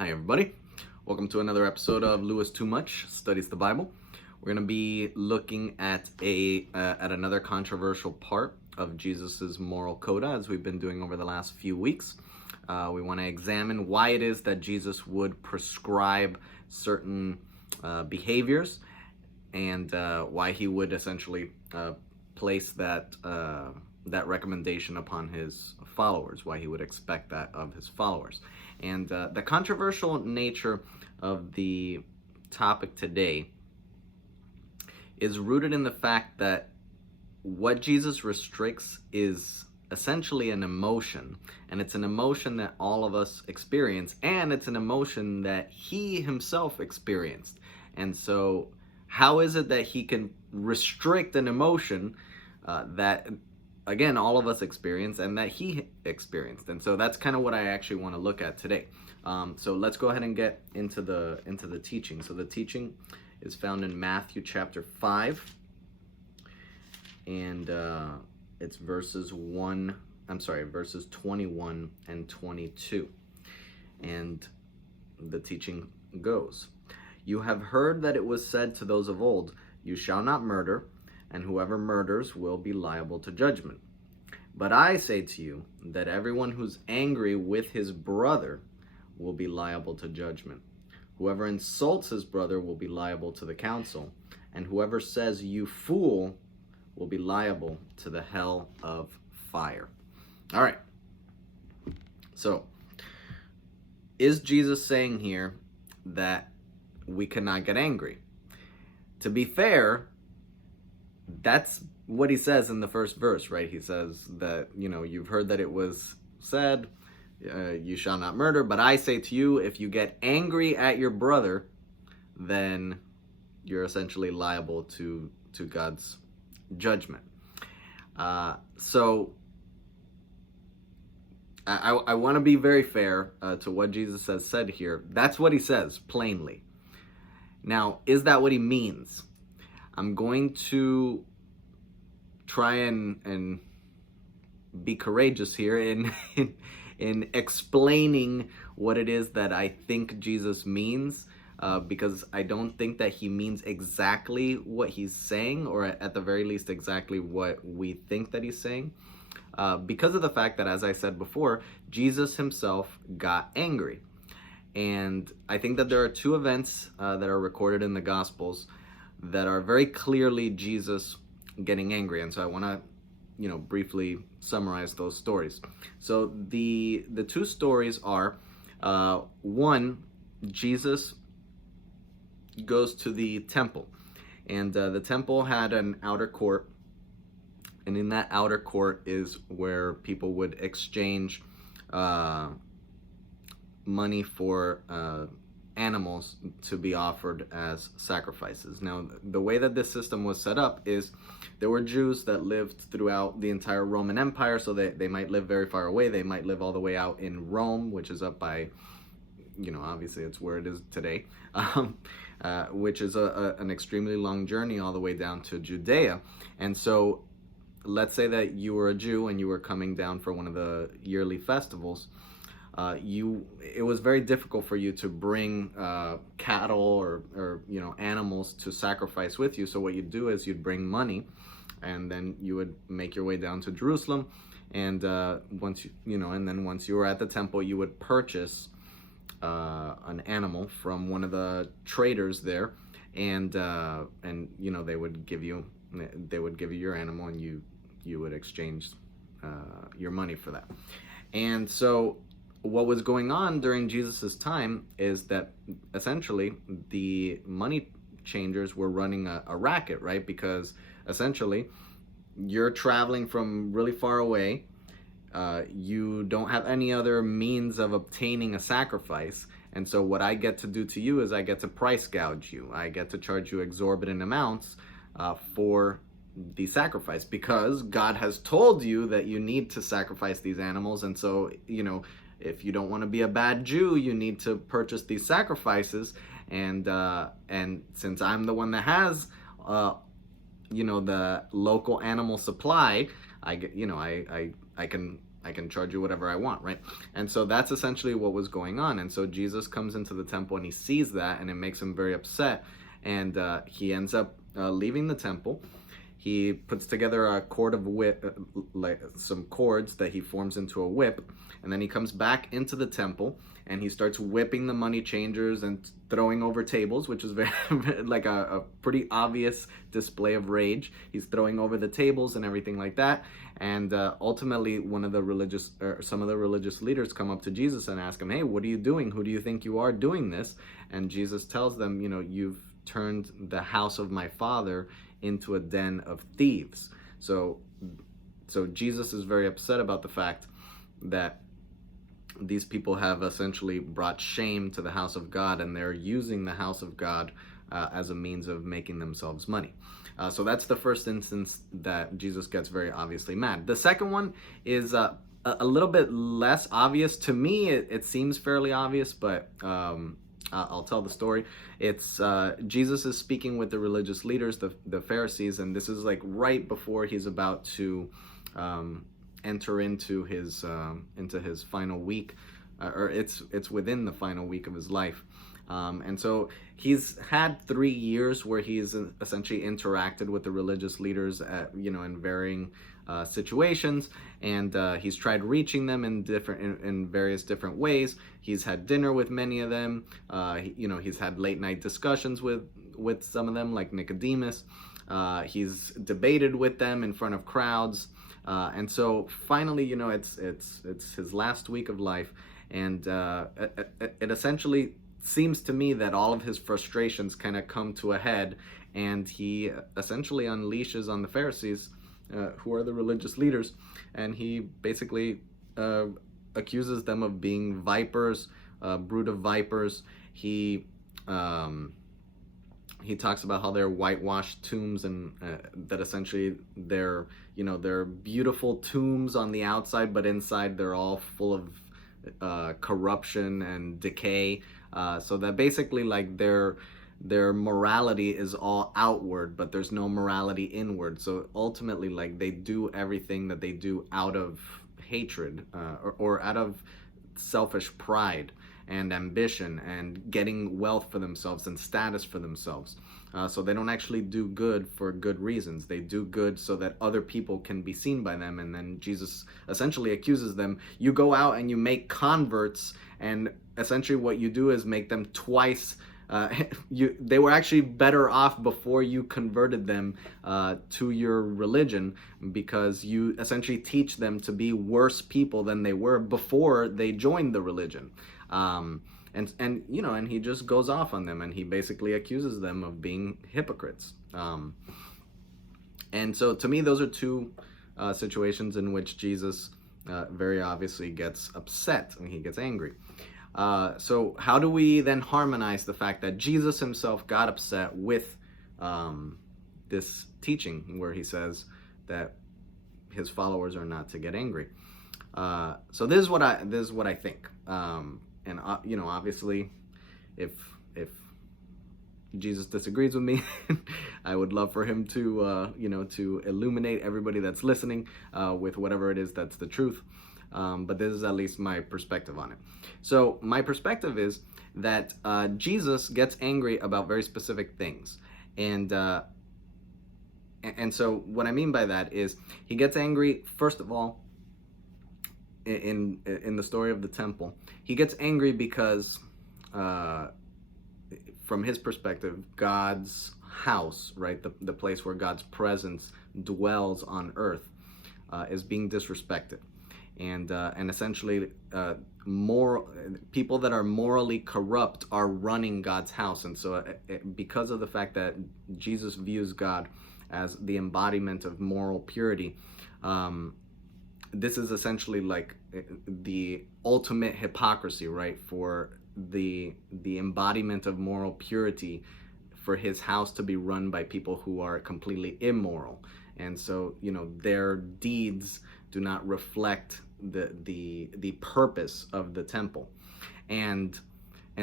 Hi everybody, welcome to another episode of Lewis Too Much Studies the Bible. We're going to be looking at another controversial part of Jesus's moral coda, as we've been doing over the last few weeks. We want to examine why it is that Jesus would prescribe certain behaviors, and why he would essentially place that recommendation upon his followers, why he would expect that of his followers. And the controversial nature of the topic today is rooted in the fact that what Jesus restricts is essentially an emotion, and it's an emotion that all of us experience, and it's an emotion that he himself experienced. And so how is it that he can restrict an emotion that, again, all of us experience and that he experienced? And so that's kind of what I actually want to look at today. So let's go ahead and get into the teaching. So the teaching is found in Matthew chapter 5, and it's verses 21 and 22. And the teaching goes, "You have heard that it was said to those of old, 'You shall not murder, and whoever murders will be liable to judgment.' But I say to you that everyone who's angry with his brother will be liable to judgment. Whoever insults his brother will be liable to the council, and whoever says 'you fool' will be liable to the hell of fire." All right. So, is Jesus saying here that we cannot get angry? To be fair, that's what he says in the first verse, right? He says that, you've heard that it was said, you shall not murder, but I say to you, if you get angry at your brother, then you're essentially liable to God's judgment. So I want to be very fair to what Jesus has said here. That's what he says plainly. Now, is that what he means? I'm going to try and be courageous here in explaining what it is that I think Jesus means, because I don't think that he means exactly what he's saying, or at the very least exactly what we think that he's saying, because of the fact that, as I said before, Jesus himself got angry. And I think that there are two events that are recorded in the Gospels that are very clearly Jesus getting angry. And so I want to, briefly summarize those stories. So the two stories are, one, Jesus goes to the temple. And the temple had an outer court. And in that outer court is where people would exchange money for animals to be offered as sacrifices. Now, the way that this system was set up is there were Jews that lived throughout the entire Roman Empire, so they might live very far away. They might live all the way out in Rome, which is up by, obviously it's where it is today, which is an extremely long journey all the way down to Judea. And so let's say that you were a Jew and you were coming down for one of the yearly festivals. It was very difficult for you to bring cattle or animals to sacrifice with you. So what you'd do is you'd bring money, and then you would make your way down to Jerusalem. And once you were at the temple, you would purchase an animal from one of the traders there, and they would give you your animal, and you would exchange your money for that. And so what was going on during Jesus's time is that essentially the money changers were running a racket, right? Because essentially you're traveling from really far away. You don't have any other means of obtaining a sacrifice. And so what I get to do to you is I get to price gouge you. I get to charge you exorbitant amounts for the sacrifice, because God has told you that you need to sacrifice these animals. And so, if you don't want to be a bad Jew, you need to purchase these sacrifices. And since I'm the one that has, the local animal supply, I can I can charge you whatever I want, right? And so that's essentially what was going on. And so Jesus comes into the temple and he sees that, and it makes him very upset. And he ends up leaving the temple. He puts together a cord of whip, like some cords that he forms into a whip, and then he comes back into the temple and he starts whipping the money changers and throwing over tables, which is very like a pretty obvious display of rage. He's throwing over the tables and everything like that. And ultimately, some of the religious leaders come up to Jesus and ask him, "Hey, what are you doing? Who do you think you are doing this?" And Jesus tells them, "You've turned the house of my Father into a den of thieves." So Jesus is very upset about the fact that these people have essentially brought shame to the house of God, and they're using the house of God as a means of making themselves money. So that's the first instance that Jesus gets very obviously mad. The second one is a little bit less obvious. To me, it seems fairly obvious, but I'll tell the story. It's Jesus is speaking with the religious leaders, the Pharisees, and this is like right before he's about to enter into his final week, or it's within the final week of his life. And so he's had 3 years where he's essentially interacted with the religious leaders in varying situations, and he's tried reaching them in various different ways. He's had dinner with many of them. He's had late night discussions with some of them, like Nicodemus. He's debated with them in front of crowds. And so finally, it's his last week of life, and it essentially seems to me that all of his frustrations kind of come to a head, and he essentially unleashes on the Pharisees, who are the religious leaders, and he basically accuses them of being vipers, brood of vipers. He talks about how they're whitewashed tombs, and that essentially they're beautiful tombs on the outside, but inside they're all full of corruption and decay. So that basically, like, their morality is all outward, but there's no morality inward. So ultimately, like, they do everything that they do out of hatred, or out of selfish pride and ambition and getting wealth for themselves and status for themselves. So they don't actually do good for good reasons. They do good so that other people can be seen by them. And then Jesus essentially accuses them, you go out and you make converts, and essentially what you do is make them twice. They were actually better off before you converted them to your religion, because you essentially teach them to be worse people than they were before they joined the religion. And he just goes off on them, and he basically accuses them of being hypocrites. And so to me, those are two situations in which Jesus very obviously gets upset and he gets angry. So how do we then harmonize the fact that Jesus himself got upset with this teaching where he says that his followers are not to get angry? So this is what I think. And obviously, if Jesus disagrees with me, I would love for him to to illuminate everybody that's listening with whatever it is that's the truth. But this is at least my perspective on it. So my perspective is that Jesus gets angry about very specific things, and so what I mean by that is he gets angry, first of all, in the story of the temple. He gets angry because from his perspective, God's house, right, the place where God's presence dwells on earth, is being disrespected. And essentially, people that are morally corrupt are running God's house. And so because of the fact that Jesus views God as the embodiment of moral purity, this is essentially like the ultimate hypocrisy, right? For the embodiment of moral purity, for his house to be run by people who are completely immoral. And so, their deeds do not reflect the purpose of the temple. And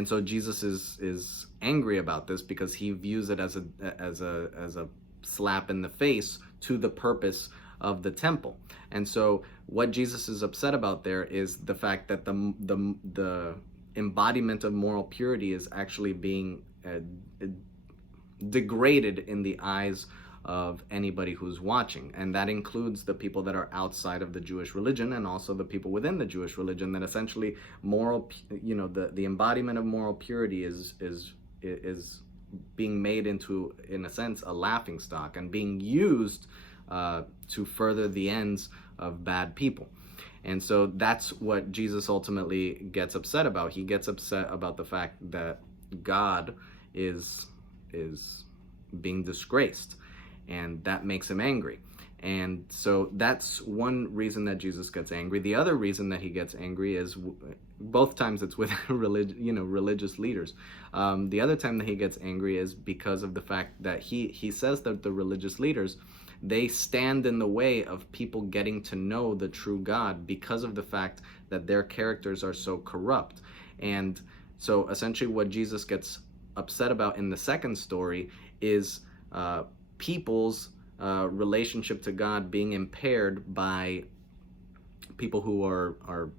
so Jesus is angry about this because he views it as a slap in the face to the purpose of the temple. And so what Jesus is upset about there is the fact that the embodiment of moral purity is actually being degraded in the eyes of anybody who's watching, and that includes the people that are outside of the Jewish religion and also the people within the Jewish religion. That essentially the embodiment of moral purity is being made into, in a sense, a laughingstock and being used to further the ends of bad people. And so that's what Jesus ultimately gets upset about. He gets upset about the fact that God is being disgraced, and that makes him angry. And so that's one reason that Jesus gets angry. The other reason that he gets angry is both times it's with religious leaders. The other time that he gets angry is because of the fact that he says that the religious leaders, they stand in the way of people getting to know the true God because of the fact that their characters are so corrupt. And so essentially what Jesus gets upset about in the second story is people's relationship to God being impaired by people who are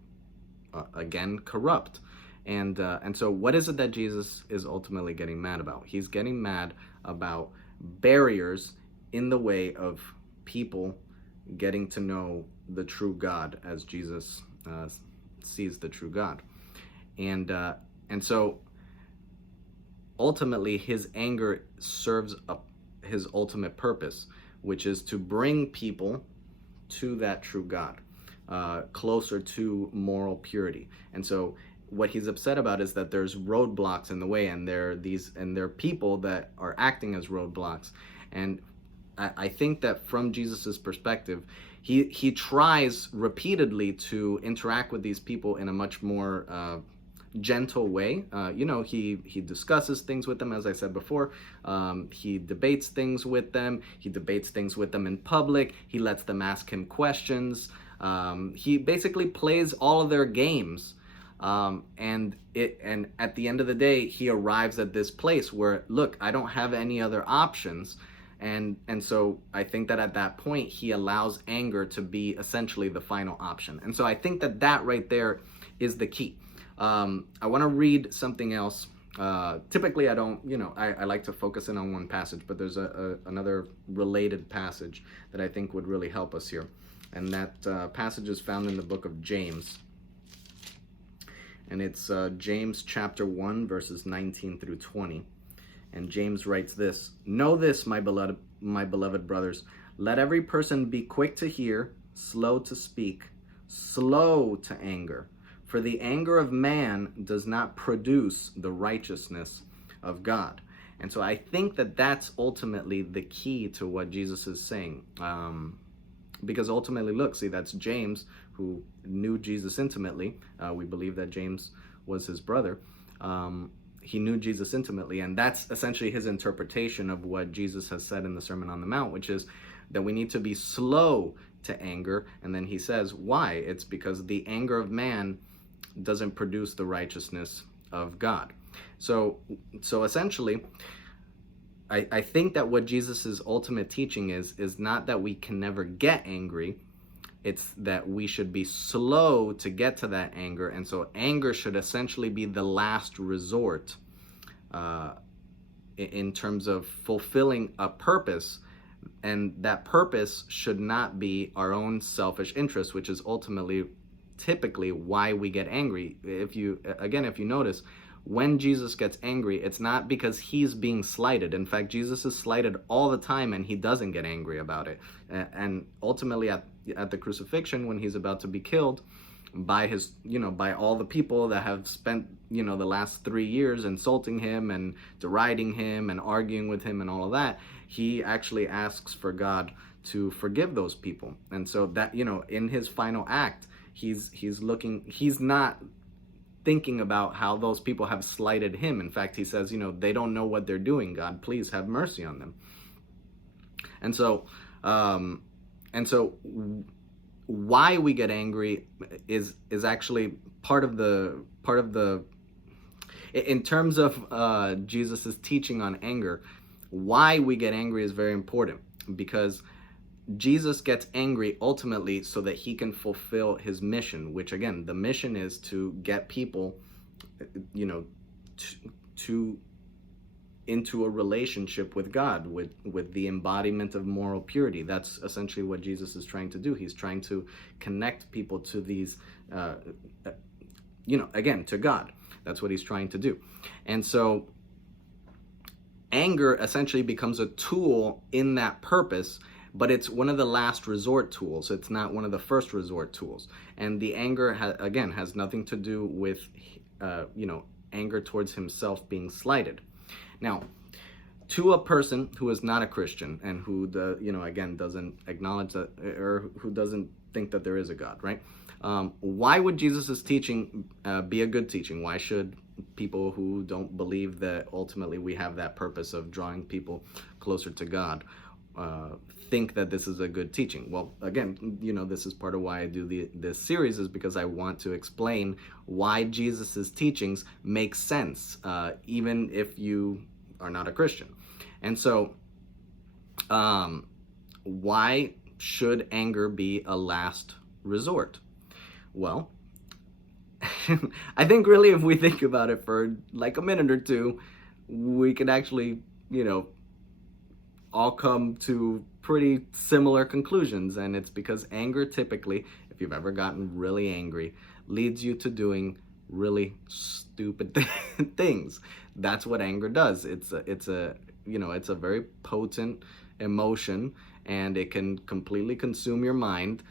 again corrupt. And so what is it that Jesus is ultimately getting mad about? He's getting mad about barriers in the way of people getting to know the true God as Jesus sees the true God. And so ultimately his anger serves his ultimate purpose, which is to bring people to that true God, closer to moral purity. And so what he's upset about is that there's roadblocks in the way, and there are people that are acting as roadblocks. And I think that from Jesus's perspective, he tries repeatedly to interact with these people in a much more gentle way. He discusses things with them, as I said before. He debates things with them. He debates things with them in public. He lets them ask him questions. He basically plays all of their games. And at the end of the day, he arrives at this place where, look, I don't have any other options. And so I think that at that point, he allows anger to be essentially the final option. And so I think that right there is the key. I want to read something else. Typically I don't, I like to focus in on one passage, but there's another related passage that I think would really help us here. And that passage is found in the book of James. And it's James chapter 1, verses 19 through 20. And James writes this: "Know this, my beloved brothers, let every person be quick to hear, slow to speak, slow to anger. For the anger of man does not produce the righteousness of God." And so I think that that's ultimately the key to what Jesus is saying. Because ultimately, look, see, that's James, who knew Jesus intimately. We believe that James was his brother. He knew Jesus intimately, and that's essentially his interpretation of what Jesus has said in the Sermon on the Mount, which is that we need to be slow to anger. And then he says, why? It's because the anger of man doesn't produce the righteousness of God. So essentially, I think that what Jesus's ultimate teaching is not that we can never get angry. It's that we should be slow to get to that anger. And so anger should essentially be the last resort in terms of fulfilling a purpose. And that purpose should not be our own selfish interest, which is ultimately typically why we get angry. If you notice, when Jesus gets angry, it's not because he's being slighted. In fact, Jesus is slighted all the time and he doesn't get angry about it. And ultimately at the crucifixion, when he's about to be killed by by all the people that have spent, the last 3 years insulting him and deriding him and arguing with him and all of that, he actually asks for God to forgive those people. And so that, in his final act, he's not thinking about how those people have slighted him. In fact, he says, they don't know what they're doing. God, please have mercy on them. And so why we get angry is actually part of the in terms of Jesus's teaching on anger. Why we get angry is very important, because Jesus gets angry ultimately so that he can fulfill his mission, which again, the mission is to get people, you know, to into a relationship with God, with the embodiment of moral purity. That's essentially what Jesus is trying to do. He's trying to connect people to these, again, to God. That's what he's trying to do. And so anger essentially becomes a tool in that purpose, but it's one of the last resort tools. It's not one of the first resort tools. And the anger, again, has nothing to do with, anger towards himself being slighted. Now, to a person who is not a Christian and who, again, doesn't acknowledge that, or who doesn't think that there is a God, right? Why would Jesus' teaching be a good teaching? Why should people who don't believe that ultimately we have that purpose of drawing people closer to God think that this is a good teaching? Well, again, this is part of why I do this series, is because I want to explain why Jesus's teachings make sense, even if you are not a Christian. And so, why should anger be a last resort? Well, I think really if we think about it for like a minute or two, we can actually, all come to pretty similar conclusions. And it's because anger typically, if you've ever gotten really angry, leads you to doing really stupid things. That's what anger does. It's a very potent emotion, and it can completely consume your mind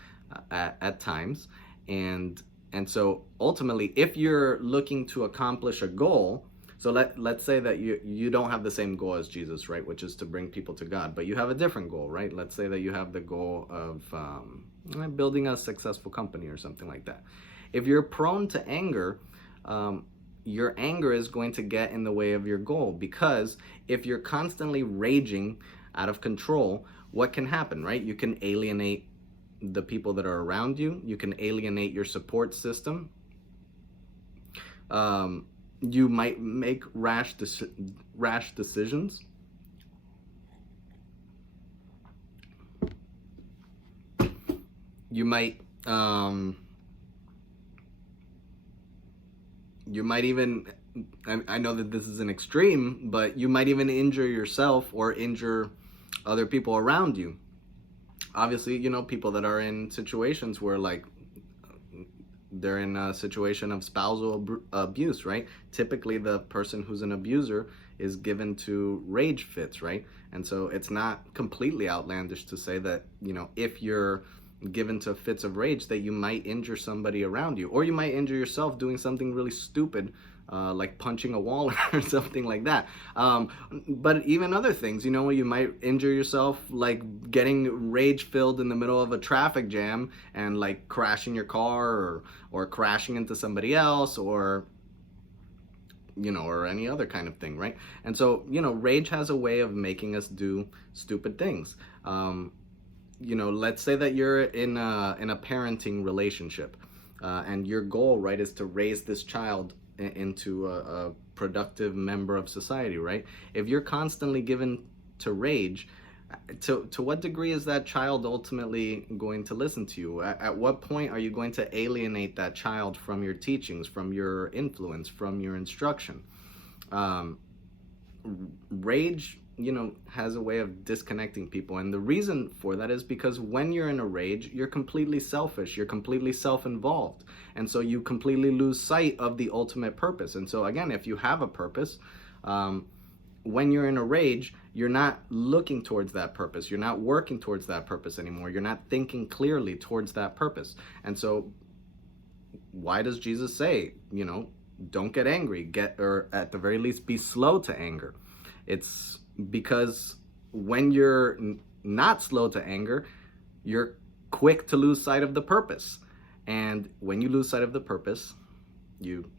at times. And so ultimately, if you're looking to accomplish a goal, so let's say that you don't have the same goal as Jesus, right, which is to bring people to God, but you have a different goal, right? Let's say that you have the goal of building a successful company or something like that. If you're prone to anger, your anger is going to get in the way of your goal, because if you're constantly raging out of control, what can happen, right? You can alienate the people that are around you. You can alienate your support system. You might make rash decisions. You might even, I know that this is an extreme, but you might even injure yourself or injure other people around you. Obviously, people that are in situations where, like, they're in a situation of spousal abuse, right? Typically, the person who's an abuser is given to rage fits, right? And so it's not completely outlandish to say that, if you're given to fits of rage, that you might injure somebody around you, or you might injure yourself doing something really stupid, like punching a wall or something like that. But even other things, you might injure yourself, like getting rage filled in the middle of a traffic jam and like crashing your car, or crashing into somebody else, or or any other kind of thing, right? And so, rage has a way of making us do stupid things. Let's say that you're in a parenting relationship, and your goal, right, is to raise this child into a productive member of society, right? If you're constantly given to rage, to what degree is that child ultimately going to listen to you? At what point are you going to alienate that child from your teachings, from your influence, from your instruction? Rage, has a way of disconnecting people. And the reason for that is because when you're in a rage, you're completely selfish, you're completely self-involved. And so you completely lose sight of the ultimate purpose. And so again, if you have a purpose, when you're in a rage, you're not looking towards that purpose. You're not working towards that purpose anymore. You're not thinking clearly towards that purpose. And so why does Jesus say, don't get angry, or at the very least, be slow to anger? It's because when you're not slow to anger, you're quick to lose sight of the purpose. And when you lose sight of the purpose, you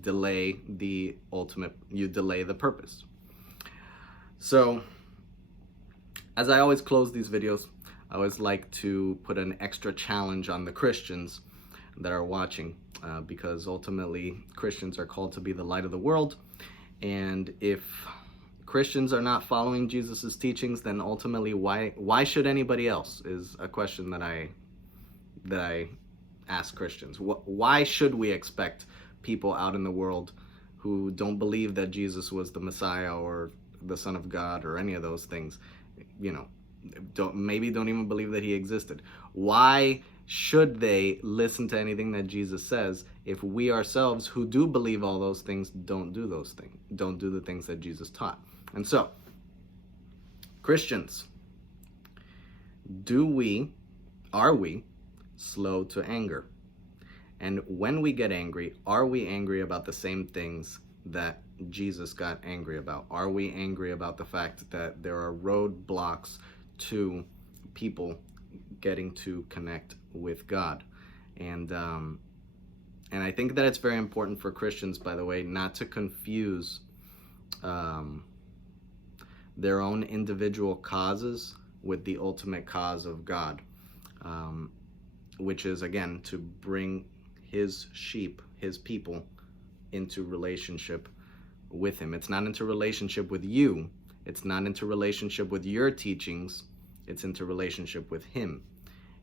delay the purpose. So, as I always close these videos, I always like to put an extra challenge on the Christians that are watching, because ultimately Christians are called to be the light of the world. And if Christians are not following Jesus's teachings, then ultimately why should anybody else, is a question that I ask Christians. Why should we expect people out in the world who don't believe that Jesus was the Messiah or the Son of God or any of those things, don't even believe that he existed? Why should they listen to anything that Jesus says if we ourselves, who do believe all those things, don't do those things, don't do the things that Jesus taught? And so, Christians, are we slow to anger? And when we get angry, are we angry about the same things that Jesus got angry about? Are we angry about the fact that there are roadblocks to people getting to connect with God? And I think that it's very important for Christians, by the way, not to confuse their own individual causes with the ultimate cause of God, which is, again, to bring his sheep, his people, into relationship with him. It's not into relationship with you. It's not into relationship with your teachings. It's into relationship with him.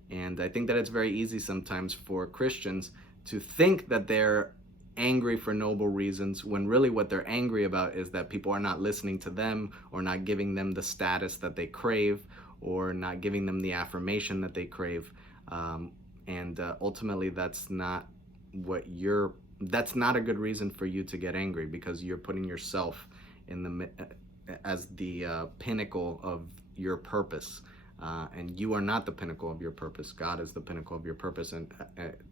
And I think that it's very easy sometimes for Christians to think that they're angry for noble reasons, when really what they're angry about is that people are not listening to them, or not giving them the status that they crave, or not giving them the affirmation that they crave. And ultimately, that's not a good reason for you to get angry, because you're putting yourself as the pinnacle of your purpose. And you are not the pinnacle of your purpose. God is the pinnacle of your purpose, and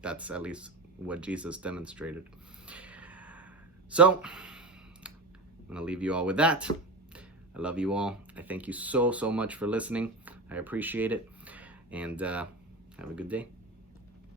that's at least what Jesus demonstrated. So, I'm going to leave you all with that. I love you all. I thank you so much for listening. I appreciate it. And have a good day.